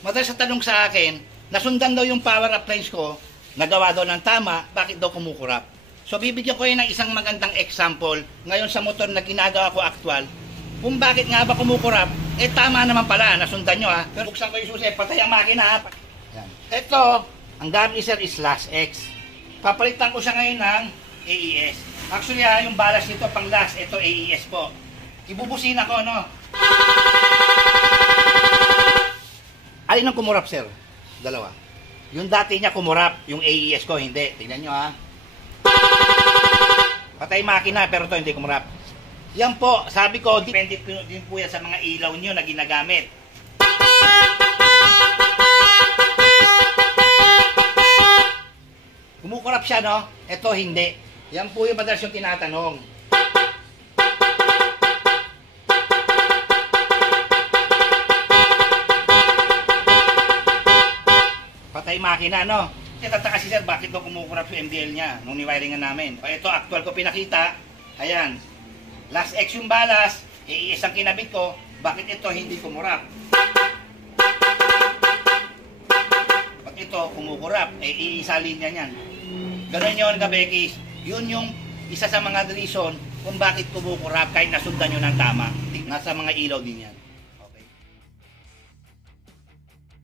Madalas sa tanong sa akin, nasundan daw yung power appliance ko, nagawa daw ng tama, bakit daw kumukurap? So bibigyan ko yun ng isang magandang example ngayon sa motor na ginagawa ko actual, kung bakit nga ba kumukurap, tama naman pala, nasundan nyo ha. Pero buksan ko yung susi, patay ang makina ha. Yan. Ito, ang gamit ni sir is Last X. Papalitan ko siya ngayon ng AES. Actually yung balas nito pang last, ito AES po. Ibubusin ako, no? Alin ang kumurap, sir? Dalawa. Yung dati niya kumurap, yung AES ko, hindi. Tingnan nyo, ha? Patay makina, pero to hindi kumurap. Yan po, sabi ko, depende din po yan sa mga ilaw nyo na ginagamit. Kumukurap siya, no? Ito, hindi. Yan po yung madalas yung tinatanong. Patay makina, no? Tataka si sir, bakit daw kumukurap yung MDL niya nung niwiringan namin? Ito, actual ko pinakita. Ayan. Last X yung balas, isang kinabit ko, bakit ito hindi kumurap? Pag ito kumukurap, iisa linya niyan. Ganun yun, kabekis. Yun yung isa sa mga reason kung bakit kumukurap kahit nasundan nyo ng tama. Nasa mga ilaw din yan.